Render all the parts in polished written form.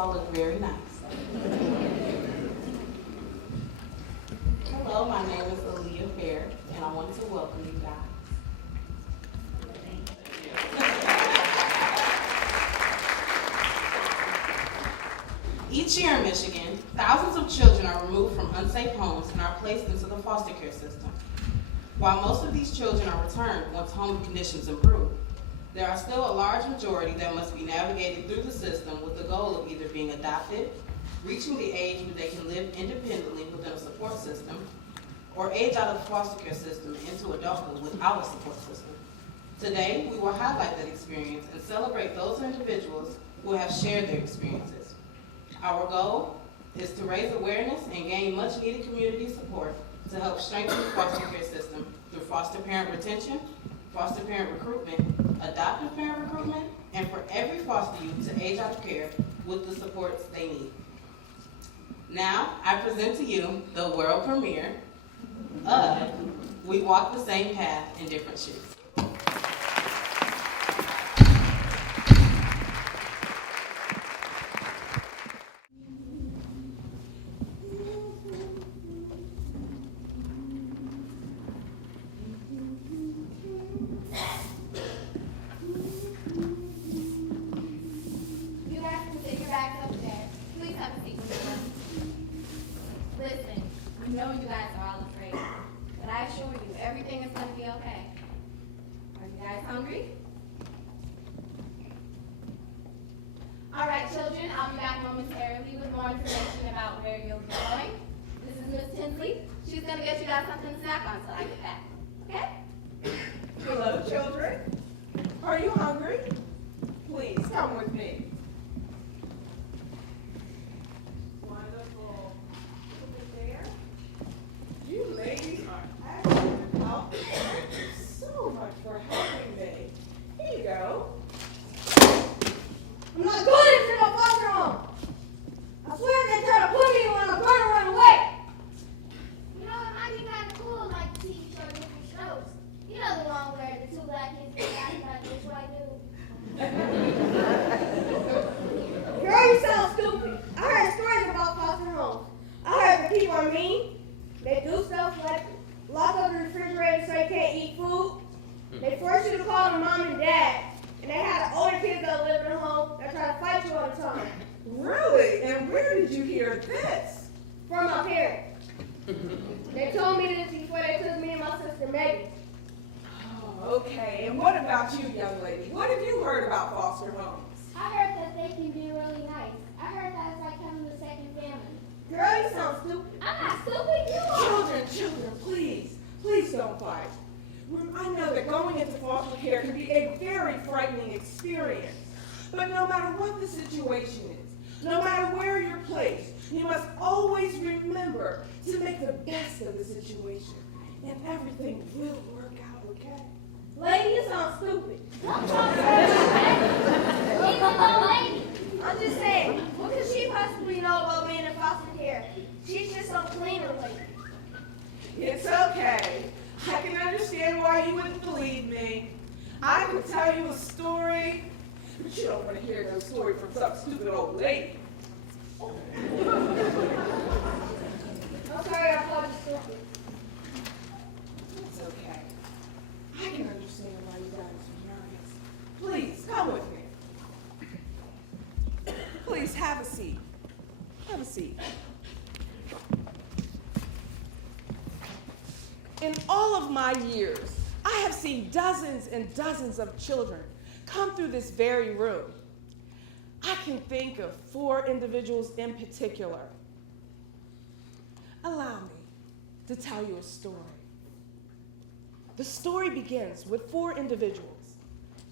all look very nice. Hello, my name is Aaliyah Fair, and I wanted to welcome you guys. Each year in Michigan, thousands of children are removed from unsafe homes and are placed into the foster care system. While most of these children are returned once home conditions improve, there are still a large majority that must be navigated through the system with the goal of either being adopted, reaching the age where they can live independently within a support system, or age out of the foster care system into adulthood without a support system. Today, we will highlight that experience and celebrate those individuals who have shared their experiences. Our goal is to raise awareness and gain much needed community support to help strengthen the foster care system through foster parent retention, foster parent recruitment, adoptive parent recruitment, and for every foster youth to age out of care with the supports they need. Now, I present to you the world premiere of We Walk the Same Path in Different Shoes. It's okay. I can understand why you wouldn't believe me. I could tell you a story, but you don't want to hear no story from some stupid old lady. I'm sorry, I called you stupid. It's okay. I can understand why you guys are nervous. Please, come with me. Please, have a seat. Have a seat. In all of my years, I have seen dozens and dozens of children come through this very room. I can think of 4 individuals in particular. Allow me to tell you a story. The story begins with 4 individuals: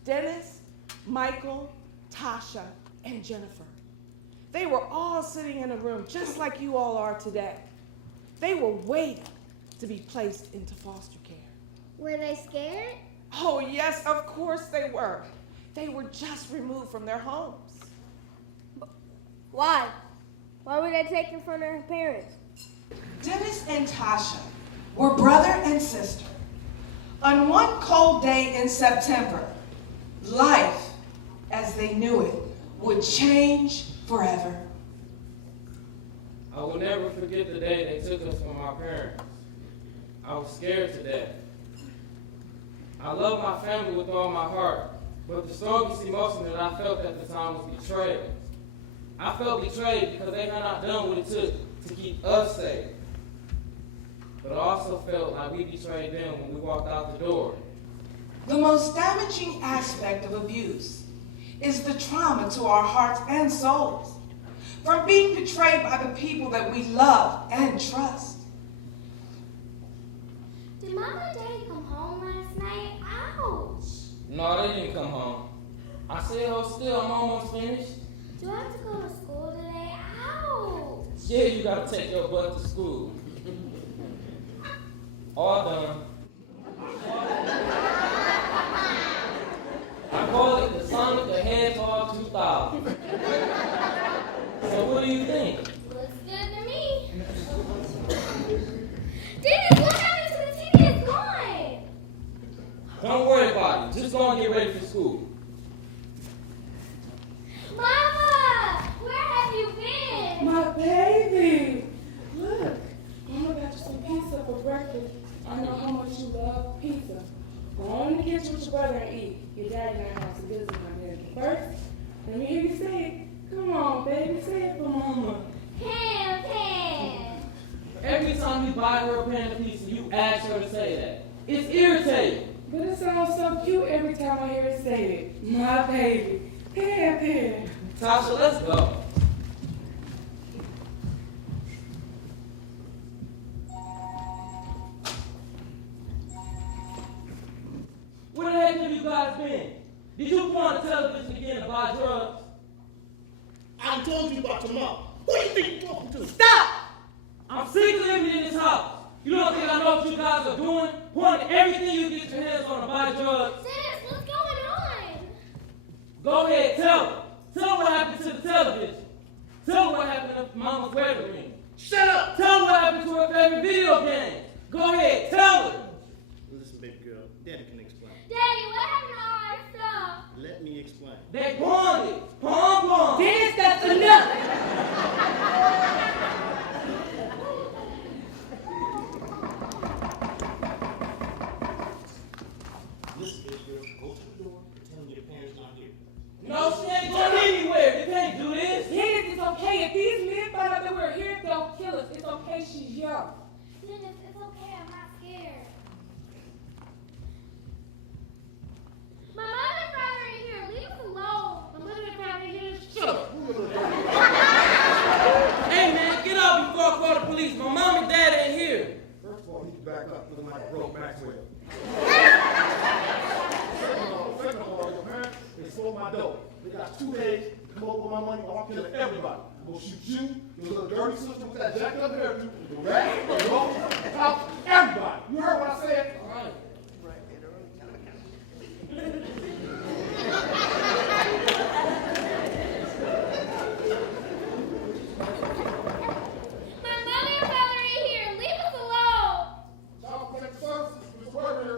Dennis, Michael, Tasha, and Jennifer. They were all sitting in a room just like you all are today. They were waiting to be placed into foster care. Were they scared? Oh yes, of course they were. They were just removed from their homes. Why? Why were they taken from their parents? Dennis and Tasha were brother and sister. On one cold day in September, life, as they knew it, would change forever. I will never forget the day they took us from our parents. I was scared to death. I love my family with all my heart, but the strongest emotion that I felt at the time was betrayal. I felt betrayed because they had not done what it took to keep us safe. But I also felt like we betrayed them when we walked out the door. The most damaging aspect of abuse is the trauma to our hearts and souls from being betrayed by the people that we love and trust. Did Mom and Daddy come home last night? Ouch! No, they didn't come home. I said, oh, still, I'm almost finished. Do I have to go to school today? Ouch! Yeah, you gotta take your butt to school. All done. I call it the Sonic the Hedgehog 2000. So what do you think? Looks good to me. Dennis, what happened to the TV? It's gone. Don't worry about it. Just go and get ready for school. Mama, where have you been? My baby! Look, Mama got you some pizza for breakfast. I know how much you love pizza. Go on in the kitchen with your brother and eat. Your daddy and I have some business my daddy. First, let me hear you say it. Come on, baby, say it for Mama. Pan, pan. Every time you buy her a pan of pizza, you ask her to say that. It's irritating. But it sounds so cute every time I hear it say it. My baby. Pan, pan. Tasha, let's go. Where the heck have you guys been? Did you go on the television again to buy drugs? I told you about your mom. Who do you think you're talking to? Stop! I'm sick of living in this house. You don't think I know what you guys are doing? Pouring everything you get your hands on to buy drugs? Dennis, what's going on? Go ahead, tell her. Tell her what happened to the television. Tell her what happened to Mama's wedding ring. Shut up! Tell her what happened to her favorite video game. Go ahead, tell her. Listen, baby girl, Daddy can explain. Daddy, what happened to all our stuff? Let me explain. They pawned it. Pawn. Dennis, that's enough! Listen, baby girl, go to the door and tell me your parents not here. No, she ain't going anywhere. You can't do this. Dennis, it's okay. If these men find out that we're here, they'll kill us. It's okay, she's young. Dennis, it's okay. I'm not scared. My mother and father are here. Leave us alone. My mother and father are here. Shut up! Hey, man, get out before I call the police. My mom and dad ain't here. First of all, he can back up looking like broke Maxwell. Second of all, your parents, they stole my dough. They got 2 days to come over with my money or I'm killing everybody. I'm gonna shoot you, your little dirty sister with that jacked up hairdo, the rat, the roach, the cops, everybody. You heard what I said? All right. My mother and father are here. Leave us alone. Child Protective Services, Mr. Burger,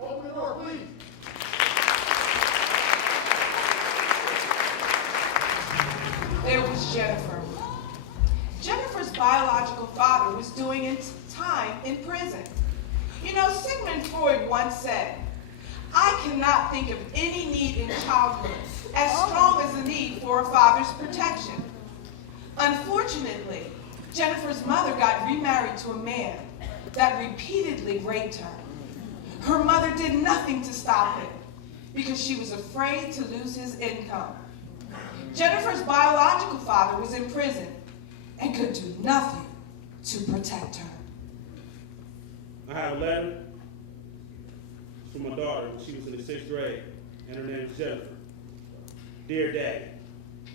open the door, please. There was Jennifer. Jennifer's biological father was doing time in prison. You know, Sigmund Freud once said, I cannot think of any need in childhood as strong as the need for a father's protection. Unfortunately, Jennifer's mother got remarried to a man that repeatedly raped her. Her mother did nothing to stop it because she was afraid to lose his income. Jennifer's biological father was in prison and could do nothing to protect her. I have a letter from my daughter when she was in the 6th grade, and her name is Jennifer. Dear Daddy,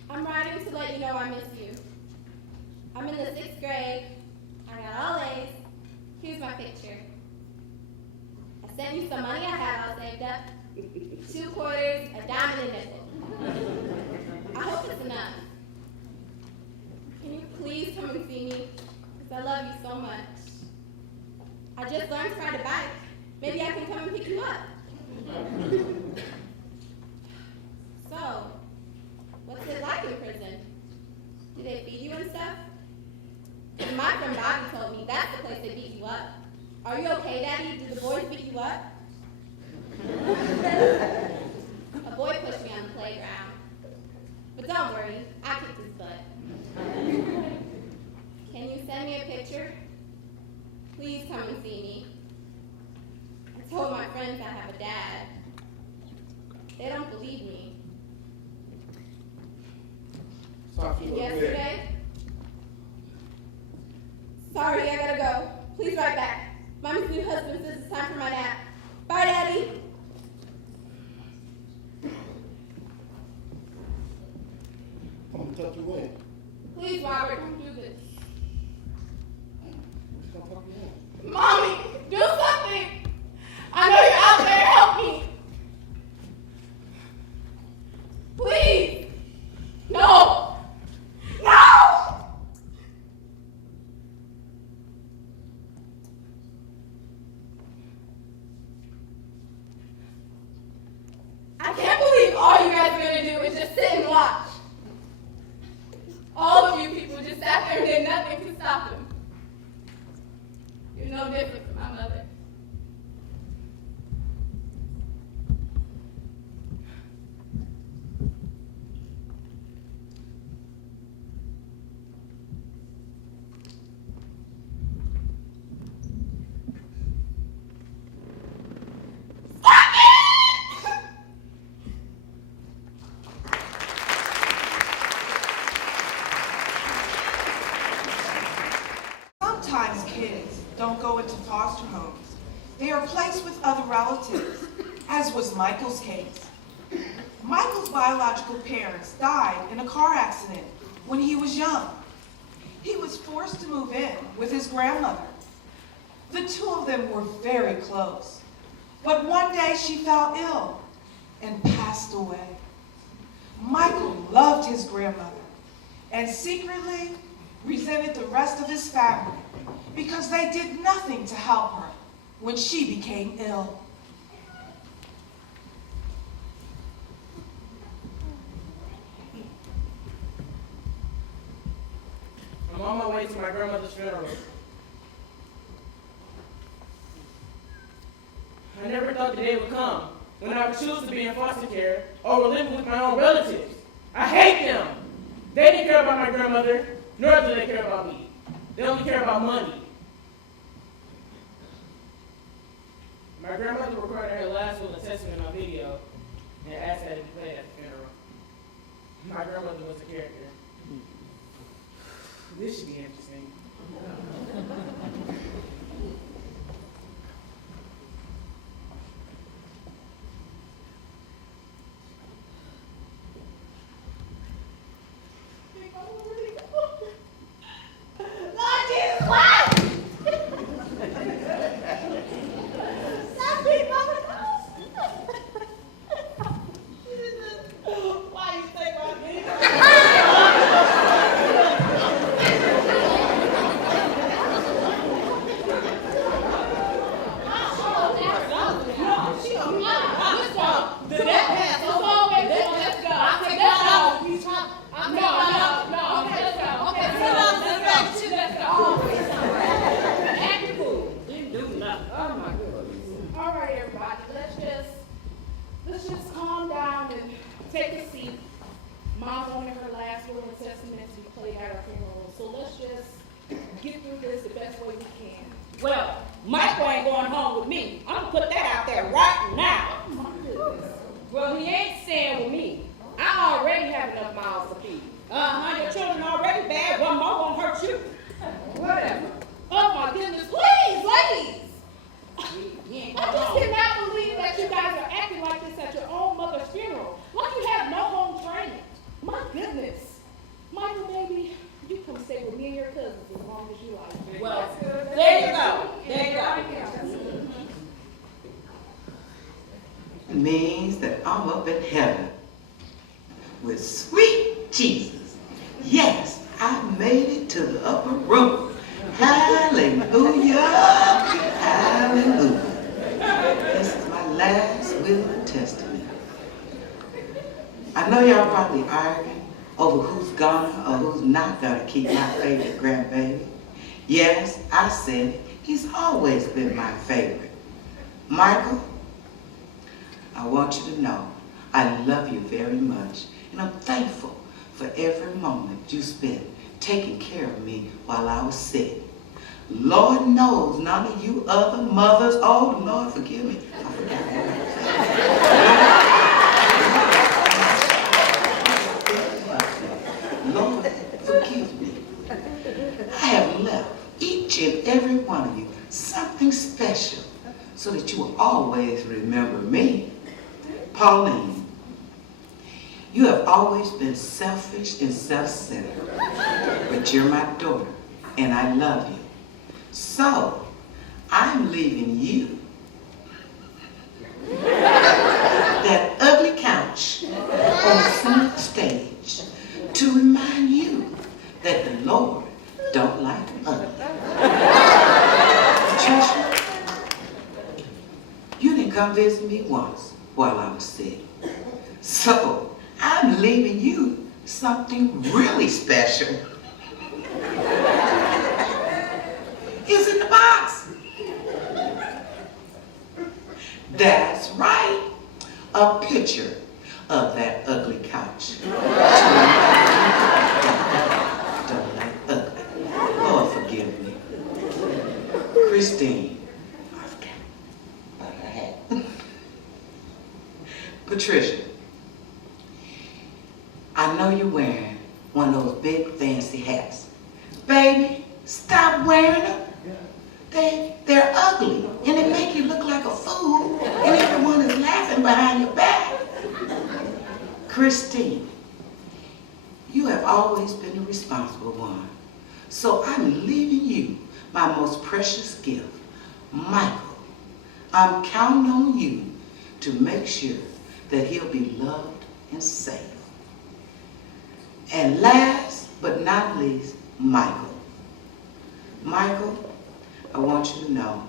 I'm writing to let you know I miss you. I'm in the 6th grade. I got all A's. Here's my picture. I sent you some money I have all saved up. 2 quarters, a dime, and a nickel. I hope it's enough. Can you please come and see me? Because I love you so much. I just learned to ride a bike. Maybe I can come and pick you up. So, what Do they feed you and stuff? And my friend Bobby told me that's the place they beat you up. Are you okay, Daddy? Do the boys beat you up? A boy pushed me on the playground. But don't worry, I kicked his butt. Can you send me a picture? Please come and see me. I told my friends I have a dad. They don't believe me. And yesterday? Sorry, I gotta go. Please write back. Mommy's new husband says it's time for my nap. Bye, Daddy. I'm gonna tuck you in. Please, Robert, don't do this. Who's gonna tuck you in? Mommy, do something. I know you're out there. Help me. Please. No. No. I can't believe all you guys are going to do is just sit and watch. All of you people just sat there and did nothing to stop him. You're no different from my mother. Sometimes kids don't go into foster homes. They are placed with other relatives, as was Michael's case. Michael's biological parents died in a car accident when he was young. He was forced to move in with his grandmother. The two of them were very close, but one day she fell ill and passed away. Michael loved his grandmother and secretly resented the rest of his family because they did nothing to help her when she became ill. I'm on my way to my grandmother's funeral. I never thought the day would come when I would choose to be in foster care or living with my own relatives. I hate them. They didn't care about my grandmother, nor do they care about me. They only care about money. My grandmother recorded her last will and testament on video and asked that it be played at the funeral. My grandmother was a character. This should be interesting. Let's just calm down and take a seat. Mom wanted her last will and testament to be played at our funeral, so let's just get through this the best way we can. Well, Michael ain't going home with me. I'm gonna put that out there right now. Oh my goodness. Well, he ain't staying with me. I already have enough mouths to feed. Your children already bad. One more won't hurt you. Whatever. Oh my goodness, please, ladies! I just cannot believe that you guys are acting like this at your own mother's funeral. Like you have no home training. My goodness. Michael, baby, you come stay with me and your cousins as long as you like. Well, there you go. There you go. Means that I'm up in heaven with sweet Jesus. Yes, I made it to the upper room. Hallelujah. Hallelujah. This is my last will and testament. I know y'all probably arguing over who's gonna or who's not gonna keep my favorite grandbaby. Yes, I said it. He's always been my favorite. Michael, I want you to know I love you very much, and I'm thankful for every moment you spent taking care of me while I was sick. Lord knows none of you other mothers, oh Lord forgive me, I forgot what Lord forgive me. I have left each and every one of you something special so that you will always remember me. Pauline, you have always been selfish and self-centered, but you're my daughter and I love you. So, I'm leaving you that ugly couch on the center stage to remind you that the Lord don't like ugly. Patricia, you didn't come visit me once while I was sick. So, I'm leaving you something really special. It's in the box. That's right. A picture of that ugly couch. Don't like ugly. Lord forgive me. Christine. I forgot about her hat. Patricia. I know you're wearing one of those big fancy hats. Baby, stop wearing them. They're ugly, and they make you look like a fool, and everyone is laughing behind your back. Christine, you have always been the responsible one, so I'm leaving you my most precious gift. Michael, I'm counting on you to make sure that he'll be loved and safe. And last but not least, Michael. Michael, I want you to know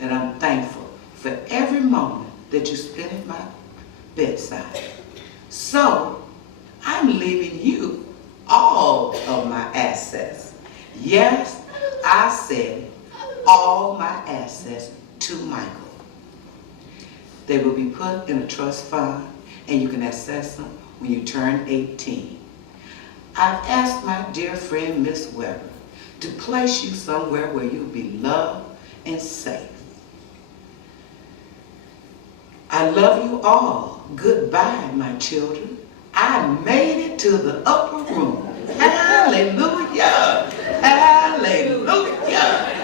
that I'm thankful for every moment that you spent at my bedside. So, I'm leaving you all of my assets. Yes, I said all my assets to Michael. They will be put in a trust fund, and you can access them when you turn 18. I've asked my dear friend, Miss Weber, to place you somewhere where you'll be loved and safe. I love you all. Goodbye, my children. I made it to the upper room. Hallelujah! Hallelujah!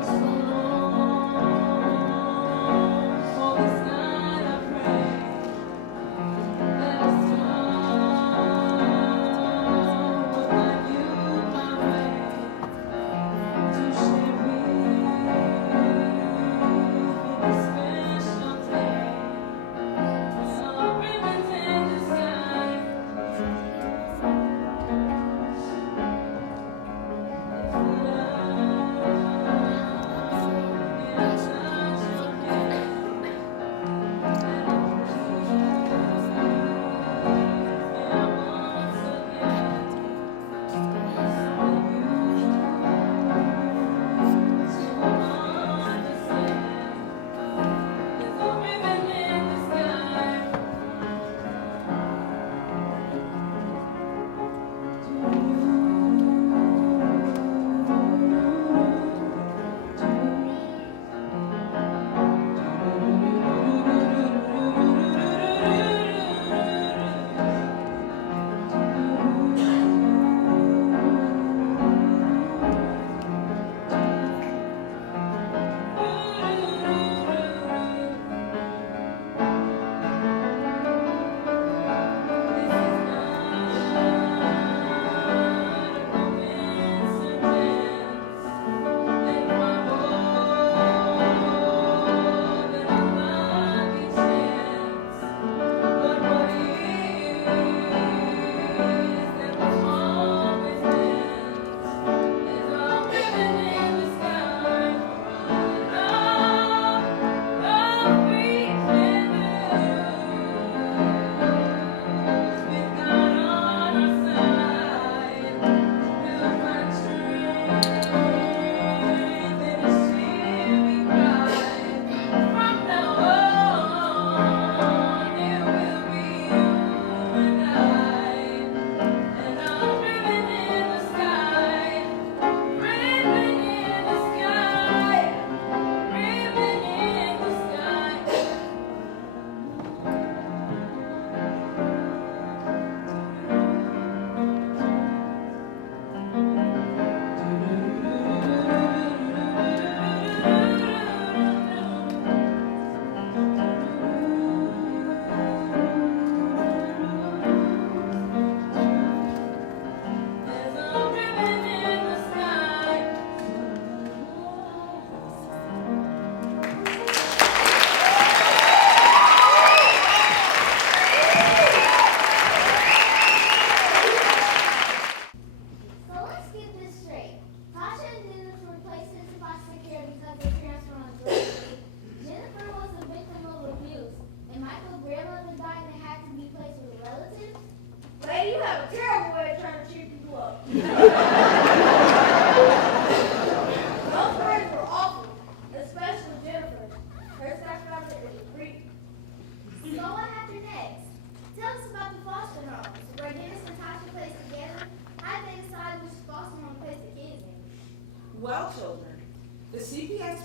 So long.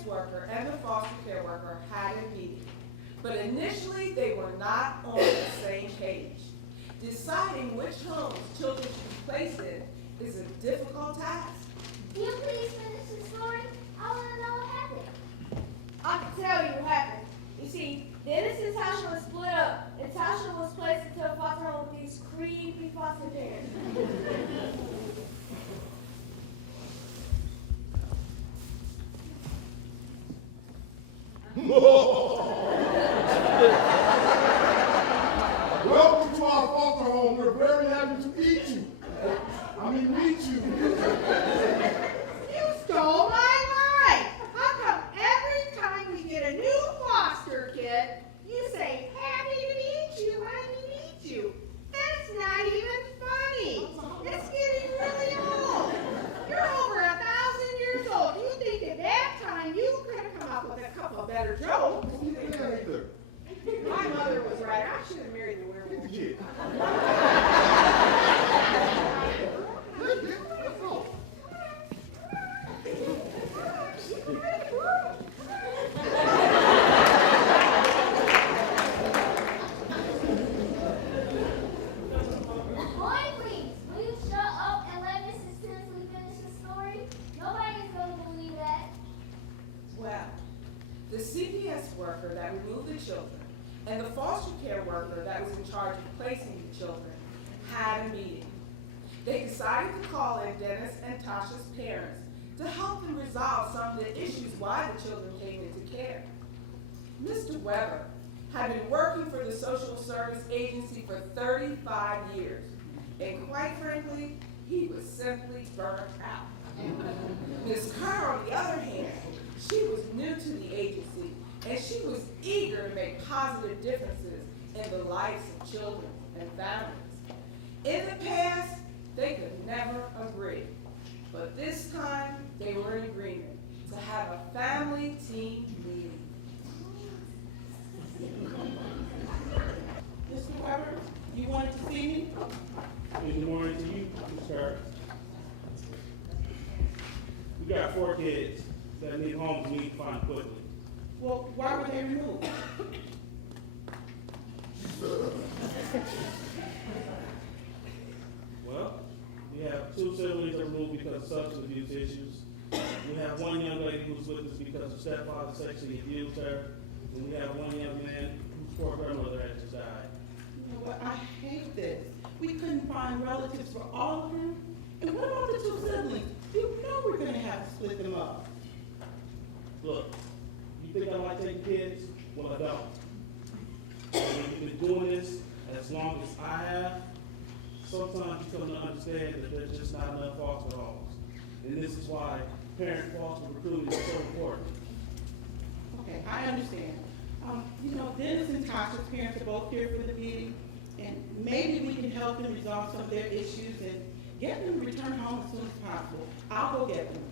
CPS worker and the foster care worker had a meeting, but initially they were not on the same page. Deciding which homes children should be placed in is a difficult task. Can you please finish the story? I want to know what happened. I can tell you what happened. You see, Dennis and Tasha were split up, and Tasha was placed into a foster home with these creepy foster parents. Welcome to our foster home. We're very happy to meet you. Meet you. You stole my line. How come every time we get a new foster kid, you say, happy to meet you, honey, meet you? That's not even funny. It's getting really old. You're over 1,000 years old. You think at that time you could have come up with a couple better jokes? My mother was right. I should have married the werewolf. Boy, please, will you shut up and let Mrs. Tinsley finish the story? Nobody's going to believe that. Well, the CPS worker that removed the children and the foster care worker that was in charge of placing the children had a meeting. They decided to call in Dennis and Tasha's parents to help them resolve some of the issues why the children came into care. Mr. Weber had been working for the social service agency for 35 years, and quite frankly, he was simply burnt out. Ms. Kerr, on the other hand, she was new to the agency, and she was eager to make positive differences in the lives of children and families. In the past, they could never agree, but this time they were in agreement to have a family team meeting. Mr. Weber, you wanted to see me? Good morning to you, sir. We got 4 kids that need homes we need to find quickly. Well, why were they removed? Well, we have 2 siblings that were removed because of substance abuse issues. We have 1 young lady who was with us because her stepfather sexually abused her. And we have 1 young man whose poor grandmother had just died. You know what? I hate this. We couldn't find relatives for all of them. And what about the 2 siblings? You know we're going to have to split them up. Look, you think I like taking kids? Well, I don't. And when you've been doing this as long as I have, sometimes you come to understand that there's just not enough foster homes. And this is why parent foster recruiting is so important. Okay, I understand. You know, Dennis and Tasha's parents are both here for the meeting, and maybe we can help them resolve some of their issues and get them to return home as soon as possible. I'll go get them.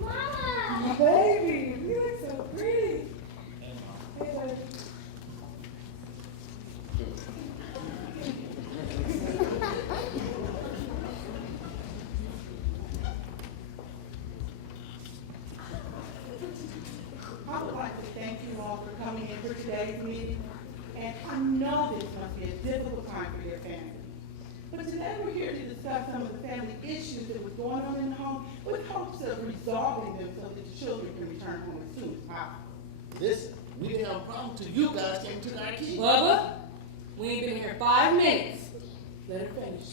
Mama! My baby, you look so pretty. Hey, baby. I would like to thank you all for coming in for today's meeting. And I know this must be a difficult time for your family. But today we're here to discuss some of the family issues that was going on in the home with hopes of resolving them so that the children can return home as soon as possible. Listen, we didn't have a problem till you guys came to our kids. Bubba, we ain't been here 5 minutes. Let her finish.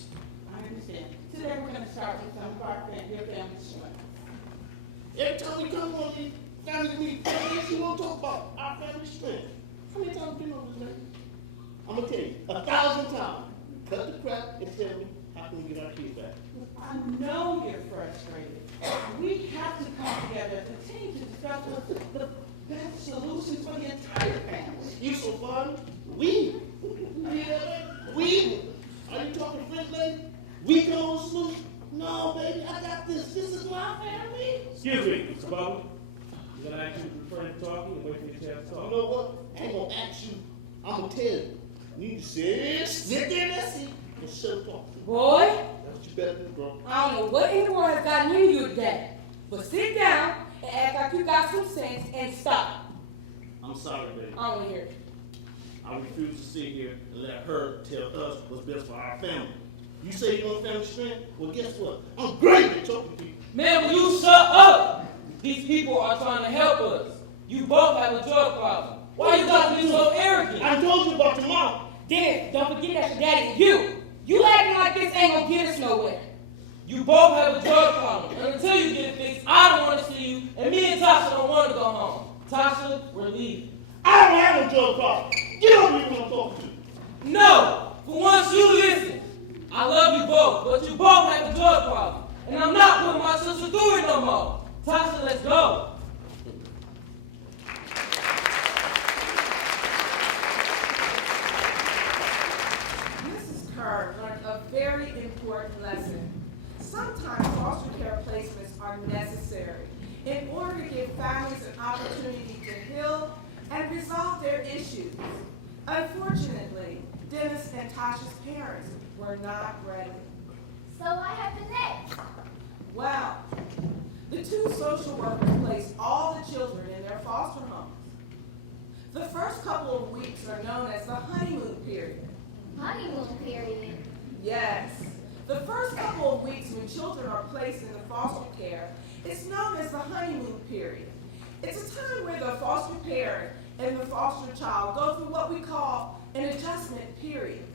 I understand. Today we're going to start with some of our your family strengths. Every time we come on these family meetings, you want to talk about our family strength. How many times have you been on this lady? I'm going to tell you, 1,000 times. Cut the crap and tell me how can we get our kids back. I know you're frustrated. We have to come together as a team to discuss what's the best solutions for the entire family. You so fun? We? We? Are you talking French, lady? We go on solution? No, baby, I got this. This is my family. Excuse me, Mr. Bubba. I'm going to ask you to refrain from talking and wait for your chance to You talk. know what? I ain't going to ask you. I'm going to tell you. You need to sit there in that seat and shut up. Boy, That's what She's better than drunk. I don't know what in the world has gotten into you today, but sit down and act like you got some sense and stop. I'm sorry, baby. I don't want to hear it. I refuse to sit here and let her tell us what's best for our family. You say you want family strength? Well, guess what? I'm great at talking to you. Man, will you shut up? These people are trying to help us. You both have a drug problem. Why are you talking to me so arrogant? I told you about your mom. Dennis, don't forget that your daddy is you. You acting like this ain't gonna get us nowhere. You both have a drug problem. And until you get it fixed, I don't want to see you, and me and Tasha don't want to go home. Tasha, we're leaving. I don't have no drug problem. Get over here when I'm talking to you. No! For once, you listen. I love you both, but you both have a drug problem. And I'm not putting my sister through it no more. Tasha, let's go. Mrs. Kerr learned a very important lesson. Sometimes foster care placements are necessary in order to give families an opportunity to heal and resolve their issues. Unfortunately, Dennis and Tasha's parents were not ready. So what happened next? Well, the two social workers placed all the children in their foster homes. The first couple of weeks are known as the honeymoon period. Honeymoon period. Yes. The first couple of weeks when children are placed in the foster care is known as the honeymoon period. It's a time where the foster parent and the foster child go through what we call an adjustment period.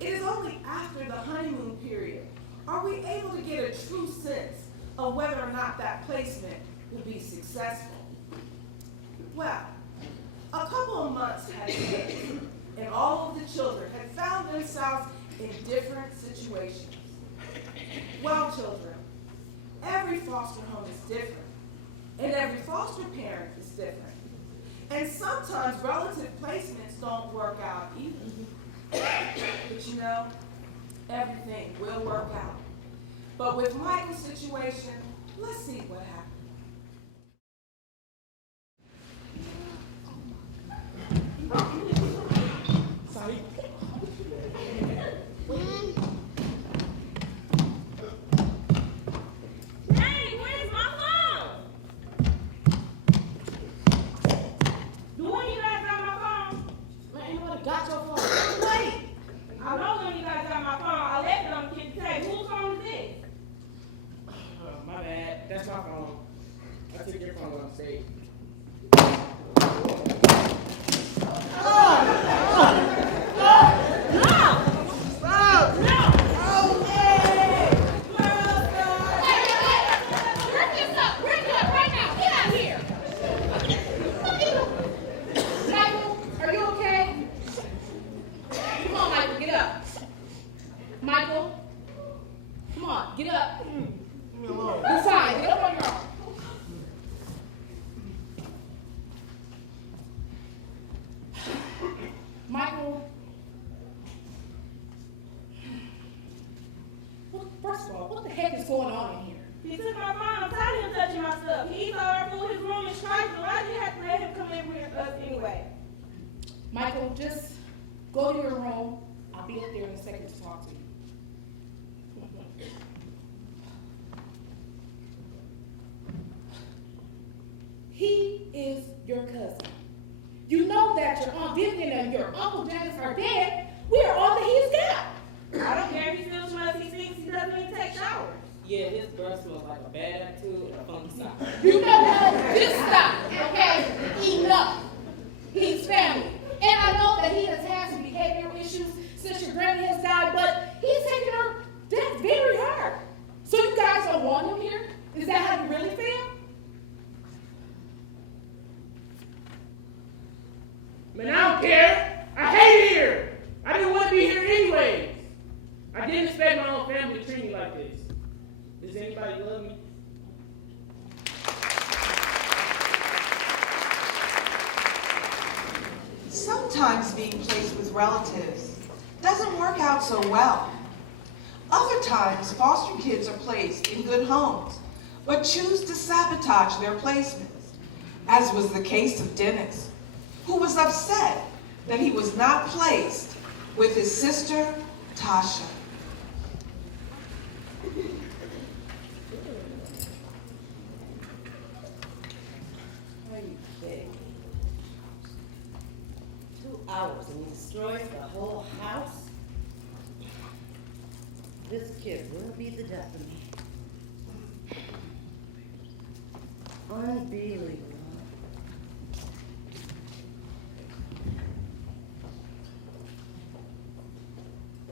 It is only after the honeymoon period are we able to get a true sense of whether or not that placement will be successful. Well, a couple of months had passed, and all of the children had found themselves in different situations. Well, children, every foster home is different, and every foster parent is different. And sometimes relative placements don't work out either. But you know, everything will work out. But with Michael's situation, let's see what happens. Sorry. Hey, where's my phone? Do one of you guys got my phone? Man, nobody got your phone. Wait. I know one of you guys got my phone. I left it on the kitchen table. Whose phone is this? My bad. That's my phone. I took your phone on stage. Michael, come on, get up. You're fine. Get up on your own. Michael, first of all, what the heck is going on in here? He took my phone. I'm tired of him touching my stuff. He saw her his room is trifling. Why did you have to let him come in with us anyway? Michael, just go to your room. I'll be up there in a second to talk to you. He is your cousin. You know that your Aunt Vivian and your Uncle Dennis are dead. We are all that he's got. I don't care if he still smells. He thinks he doesn't even take showers. Yeah, his breath smells like a bad attitude and a funky sock. You know what? Just stop, okay? Enough. He's family. And I know that he has had some behavioral issues since your granny has died, but he's taken her death very hard. So you guys don't want him here? Is that how you really feel? Man, I don't care. I hate it here. I didn't want to be here anyways. I didn't expect my own family to treat me like this. Does anybody love me? Sometimes being placed with relatives doesn't work out so well. Other times, foster kids are placed in good homes, but choose to sabotage their placements, as was the case of Dennis, who was upset that he was not placed with his sister, Tasha. this kid will be the death of me. Unbelievable.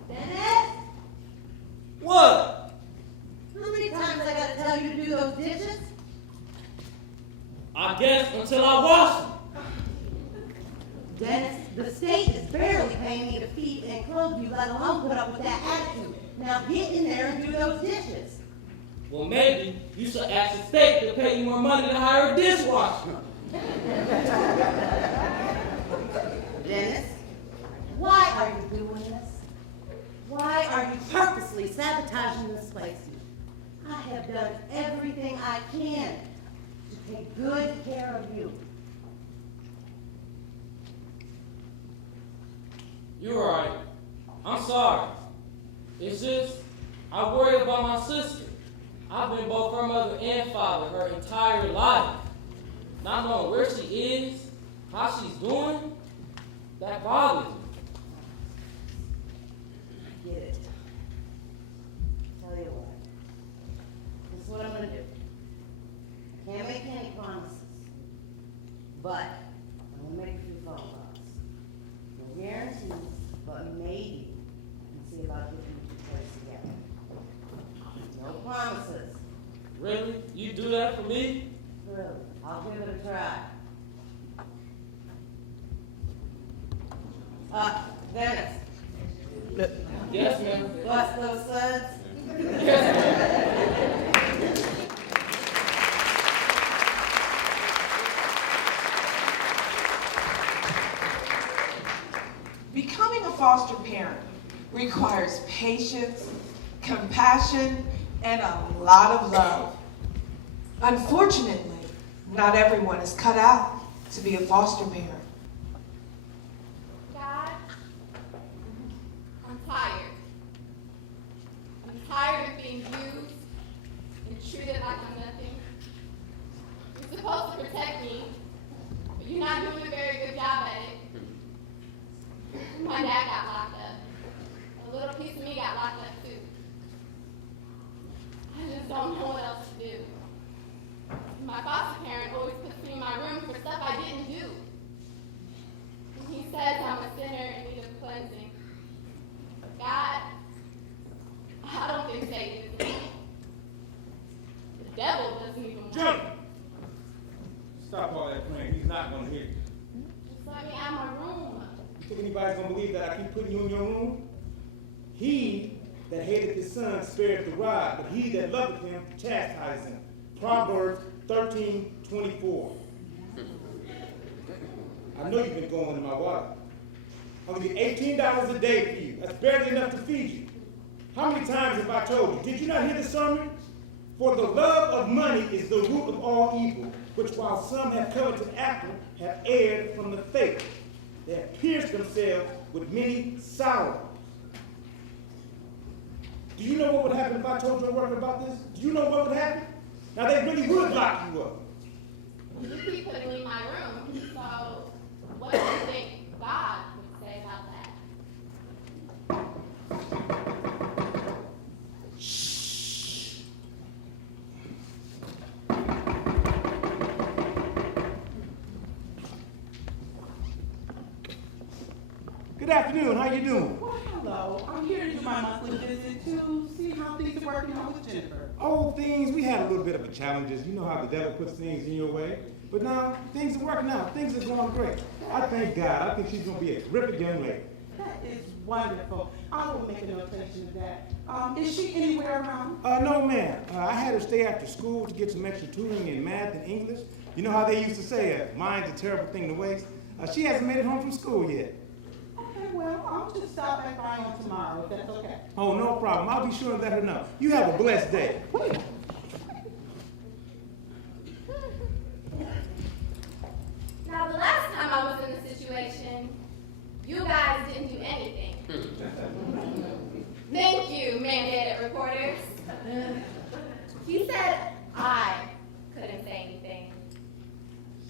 Dennis? What? How many times I gotta tell you to do those dishes? I guess until I wash them. Dennis, the state is barely paying me to feed and clothe you, let alone put up with that attitude. Now get in there and do those dishes. Well, maybe you should ask the state to pay you more money to hire a dishwasher. Dennis, why are you doing this? Why are you purposely sabotaging this place? I have done everything I can to take good care of you. You're right. I'm sorry. It's just, I worry about my sister. I've been both her mother and father her entire life. Not knowing where she is, how she's doing, that bothers me. I get it. Tell you what. This is what I'm gonna do. Can't make any promises, but I'm gonna make a few phone calls. No guarantees, but maybe and see about getting you two placed together. No promises. Really? You do that for me? Really, I'll give it a try. Dennis. Yes, ma'am. Bust those suds. Becoming a foster parent requires patience, compassion, and a lot of love. Unfortunately, not everyone is cut out to be a foster parent. God, I'm tired. I'm tired of being used and treated like I'm nothing. You're supposed to protect me, but you're not doing a very good job at it. My dad got locked up. A little piece of me got locked up too. I just don't know what else to do. My foster parent always puts me in my room for stuff I didn't do. And he says I'm a sinner in need of cleansing. God, I don't think Satan is me. The devil doesn't even want Jump! Stop all that playing. He's not gonna hear you. Just let me out of my room. You think anybody's gonna believe that I keep putting you in your room? He that hated his son spared the rod, but he that loveth him chastised him. Proverbs 13:24. I know you've been going in my water. I'm gonna get $18 a day for you. That's barely enough to feed you. How many times have I told you? Did you not hear the sermon? For the love of money is the root of all evil, which while some have coveted after, have erred from the faith. They have pierced themselves with many sorrows. Do you know what would happen if I told your worker about this? Do you know what would happen? Now they really would lock you up. You keep putting me in my room, so what do you think God would say about that? Shh. Good afternoon. How you doing? Well, hello. I'm here to do my monthly visit to see how things are working out with Jennifer. Oh, things, we had a little bit of a challenges. You know how the devil puts things in your way. But now, things are working out. Things are going great. I thank God. I think she's going to be a terrific young lady. That is wonderful. I will make a notation of that. Is she anywhere around? No, ma'am. I had her stay after school to get some extra tutoring in math and English. You know how they used to say, mind's a terrible thing to waste? She hasn't made it home from school yet. Okay, well, I'll just stop back by on tomorrow, if that's okay. Oh, no problem. I'll be sure to let her know. You have a blessed day. Now, the last time I was in this situation, you guys didn't do anything. Thank you, mandated reporters. He said I couldn't say anything.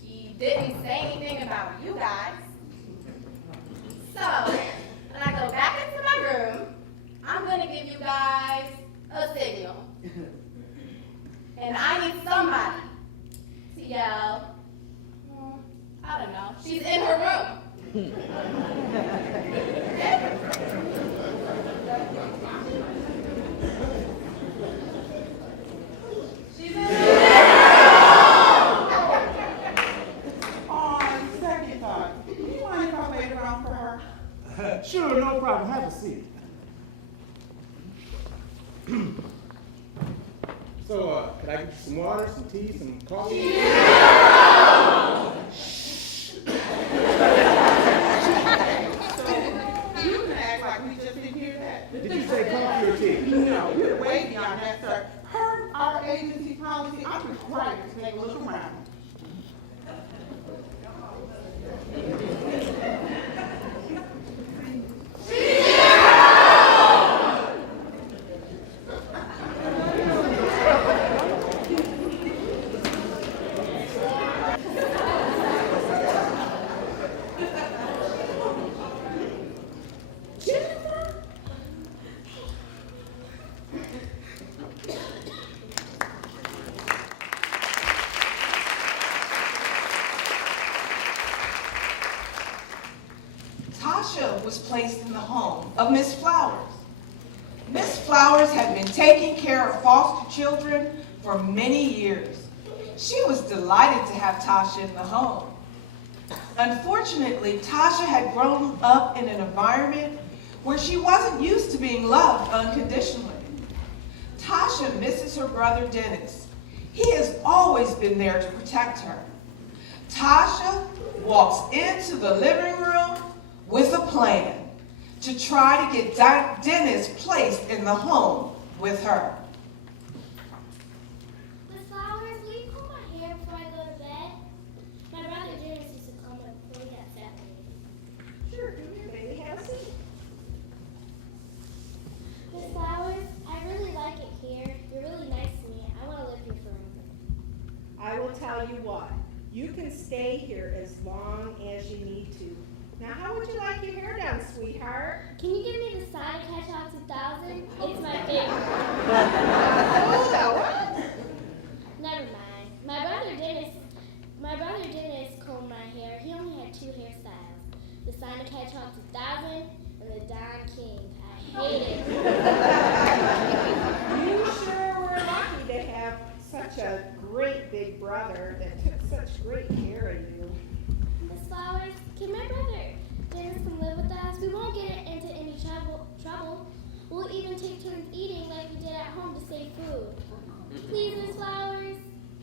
He didn't say anything about you guys. So, when I go back into my room, I'm going to give you guys And I need somebody to yell, I don't know, she's in her room. She's in her room. On second thought, do you mind if I wait around for her? Sure, no problem. Have a seat. So, could I get you some water, some tea, some coffee? You can act like we just didn't hear that. Did you say coffee or tea? No, we're way beyond that, sir. Per our agency policy, I'm required to take a look around. Tasha was placed in the home of Miss Flowers. Miss Flowers had been taking care of foster children for many years. She was delighted to have Tasha in the home. Unfortunately, Tasha had grown up in an environment where she wasn't used to being loved unconditionally. Tasha misses her brother Dennis. He has always been there to protect her. Tasha walks into the living room with a plan to try to get Dennis placed in the home with her. Miss Flowers, will you comb my hair before I go to bed? My brother Dennis used to comb it before he got separated. Sure, come here, baby. Have a seat. Miss Flowers, I really like it here. You're really nice to me. I want to live here forever. I will tell you what. You can stay here as long as you need to. Now, how would you like your hair done, sweetheart? Can you give me the Sonic Hedgehog 2000? It's my favorite. Never mind. My brother Dennis combed my hair. He only had 2 hairstyles. The Sonic Hedgehog 2000 and the Don King. I hate it. You sure were lucky to have such a great big brother that took such great care of you. Miss Flowers, can my brother Dennis come live with us? We won't get into any trouble. We'll even take turns eating like we did at home to save food. Please, Miss Flowers.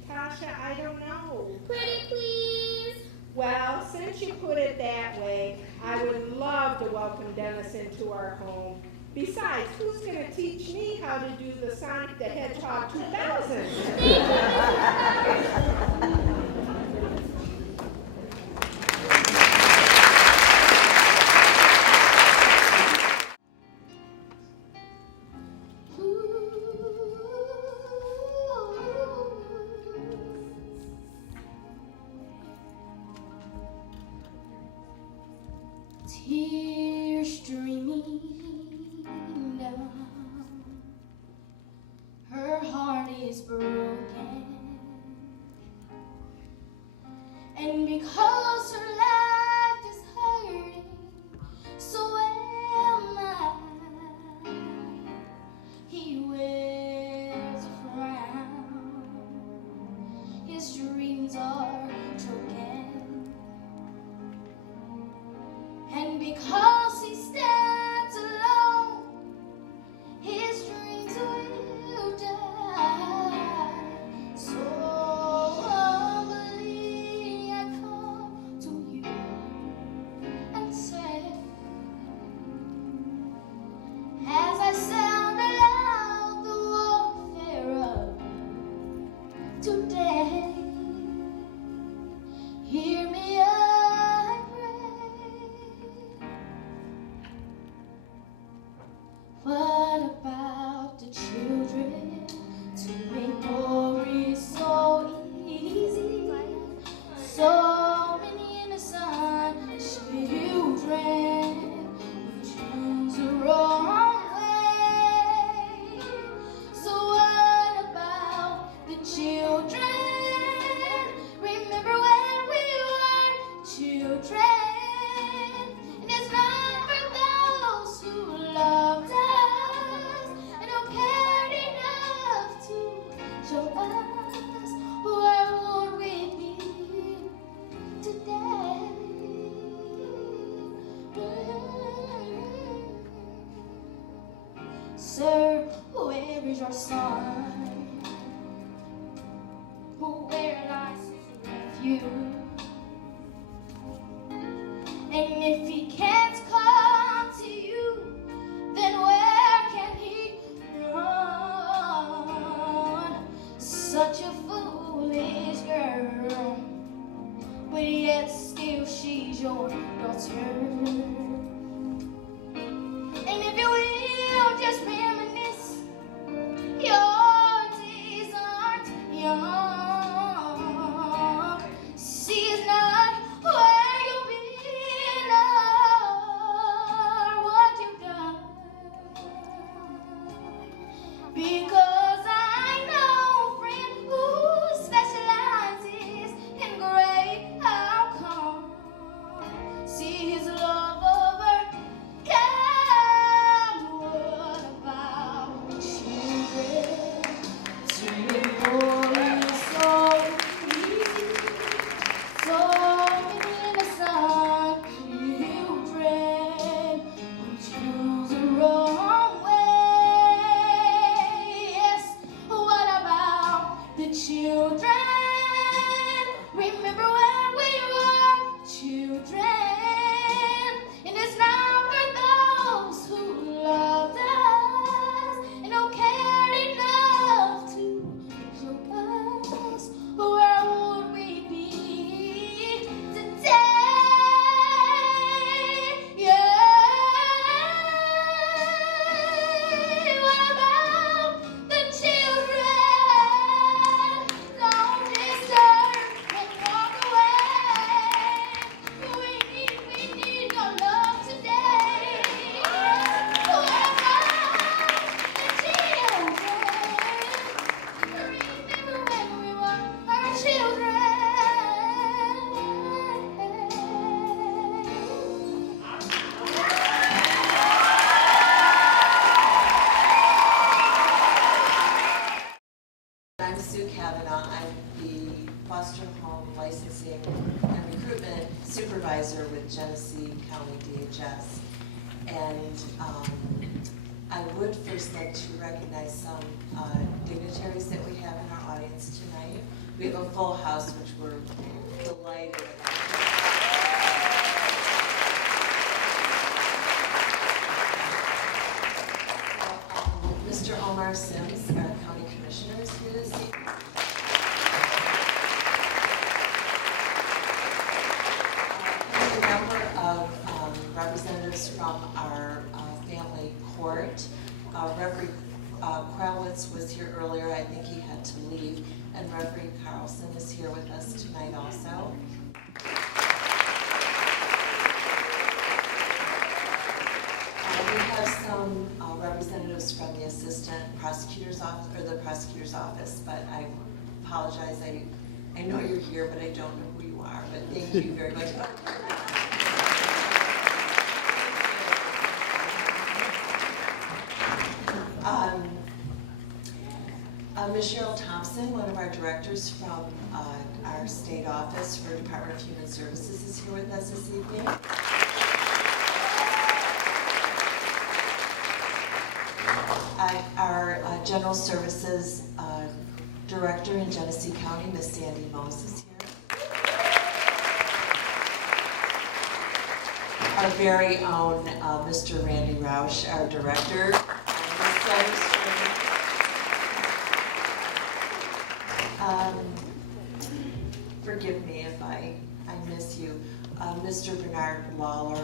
Tasha, I don't know. Pretty please. Well, since you put it that way, I would love to welcome Dennis into our home. Besides, who's going to teach me how to do the Sonic the Hedgehog 2000? Thank you, Miss Flowers. Tears streaming down, her heart is broken, and because her life is hurting, so am I. He wears a frown, his dreams are choking, and because he stands alone, his dreams will die. So humbly I come to you and say, as I sound aloud the warfare of today, hear me, I pray. What about the children to ignore is so easy? So many innocent children who choose the wrong way. So what about the children, remember when we were children. And it's not for those who loved us and who cared enough to show us where would we be today. Sir, where is your son? Where lies his refuge? And if he can't come to you, then where can he run? Such a foolish girl, but yet still she's your daughter. And if you will just reminisce, your days aren't young. See, it's not where you've been or what you've done. Because I know a friend who specializes in great outcomes. See, his love overcame. What about the children? Children born so easy, so innocent. Children who choose the wrong way. Yes, what about the children? Remember when we were children. And it's not for those who loved us and who cared enough to show us where would we be today. Yeah. What about the children? Don't disturb and walk away. We need your love today. What about the children? Remember when we were children. I'm Sue Kavanaugh. I'm the foster home licensing and recruitment supervisor with Genesee County DHS. And I would first like to recognize some dignitaries that we have in our audience tonight. We have a full house, which we're delighted about. Mr. Omar Sims, our county commissioner, is here this evening. And a number of representatives from our family court. Reverend Krowitz was here earlier. I think he had to leave. And Reverend Carlson is here with us tonight also. We have some representatives from the assistant prosecutor's office, or the prosecutor's office, but I apologize. I know you're here, but I don't know who you are, but thank you very much. Ms. Cheryl Thompson, one of our directors from our state office for Department of Human Services, is here with us this evening. Our General Services Director in Genesee County, Ms. Sandy Mose, is here. Our very own Mr. Randy Roush, our Director. Forgive me if I miss you. Mr. Bernard Lawler,